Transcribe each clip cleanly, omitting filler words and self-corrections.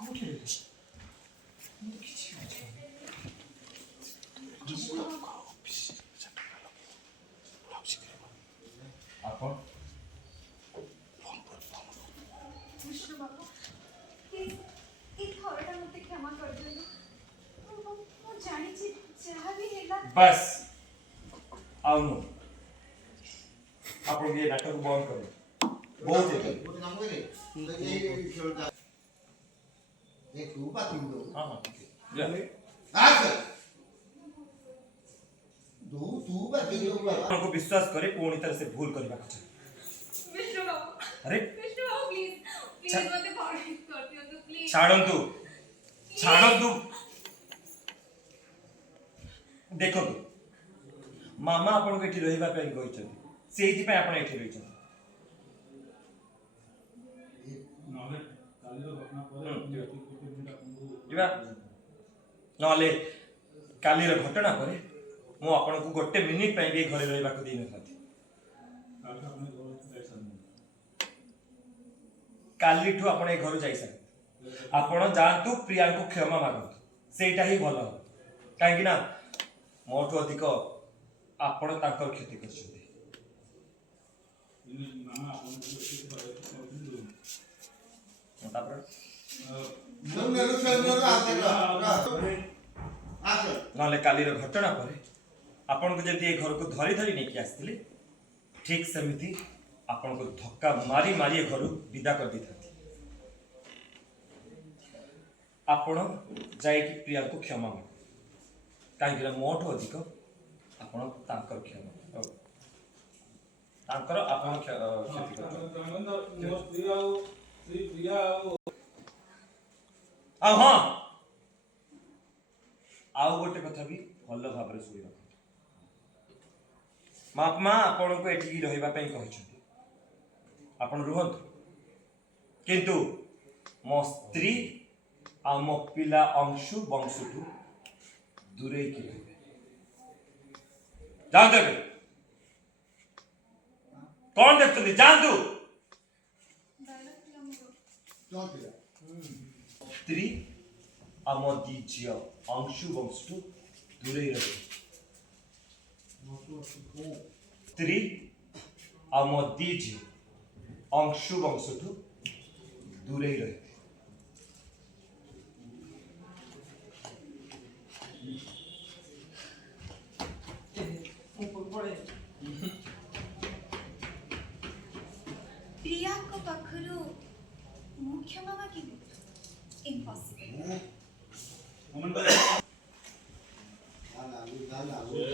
କୋଉଠି ରହିଛି ମୁଁ କିଛି ଆପଣ विष्णु बाबू ये थोड़ा मते क्षमा कर दियो मु जानि छी जहा भी हेला बस आउनु आपण ये नाटक बंद करे बहुत है ଗୋଟେ କାମ କରେ ଏଇ ଖେଳଟା ଏ ତୁ ବାକି ଦो हां हां ठीक है जा ଆସ ଦୁ ତୁ ବାକି ଦो ବାବା आपको विश्वास करे पूर्ण तरह से भूल करबा କଥା विष्णु बाबू अरे विष्णु बाबू प्लीज प्लीज मते फॉरगिव कर दियो तो प्लीज छाड़ंतु छाड़ंतु देखो मामा आपण को एठी रहिबा पे कहि छथि सेहि पे आपण एठी रहि छथि नहले कालीर घटना परे इबा नहले कालीर घटना परे मु आपण को गोटे मिनिट पे भी घरे रहिबा को दिन थाती काली अपने घर जाइसन काली ठु आपण ए घर जाई सक आपण जातु प्रिया को क्षमा मागंतु सेटा ही भलो काहे कि ना मोठो अधिक आपण ताकर क्षति करछथि इन मामा अपन को एसे करे तापर नो नेरो सेनो आस नहले कालीर घटना परे आपण को जति ए घर को धरी धरी नेकी आस्थिले ठीक सेमिति आपण को धक्का मारी मारी ए घर विदा कर दिथाती आपण जाय कि प्रिया को क्षमा माग काहे कि मोठो अधिक आपण ताकर क्षमा ताकर आपण क्षति कर आ हां आउ गोटे कथा भी भल भाव रे सुनि रख महात्मा आपण को एठी रहिबा पई कहिछथि आपण रुहंतु किंतु मो स्त्री आ मो पिला अंशु वंशुठु दूरे की रहिबे जानते कौन देखते जानतु चल पिला स्त्री आ मो दी झियो अंशु वंशुठु दूरे रहिबे स्त्री आ मो दी झियो अंशु वंशुठु दूरे रहिबे प्रिया को पाखरु मु क्षमा मागिबी इम्पॉसिबल हमन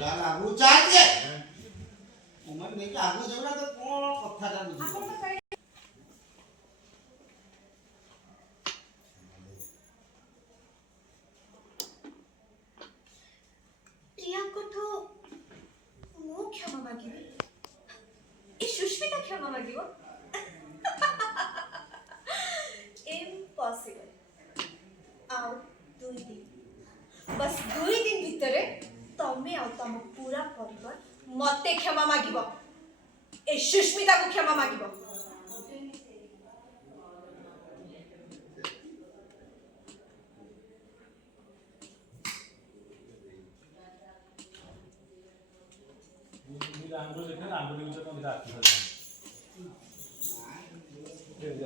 लागू चाहे उमन नहीं लागू जबना तो कोन कथाटा बुझी आपण तो कहि प्रिया को तो मु क्षमा मागिबी ए सुष्मिता क्षमा मागिबो इम्पॉसिबल आओ 2 दिन बस 2 दिन भितरे तमे आ तम पूरा परिवार मते क्षमा मागिबो ए सुष्मिता को क्षमा मागिबो आंगुल देखे ना आंगुल नीचे में रात ये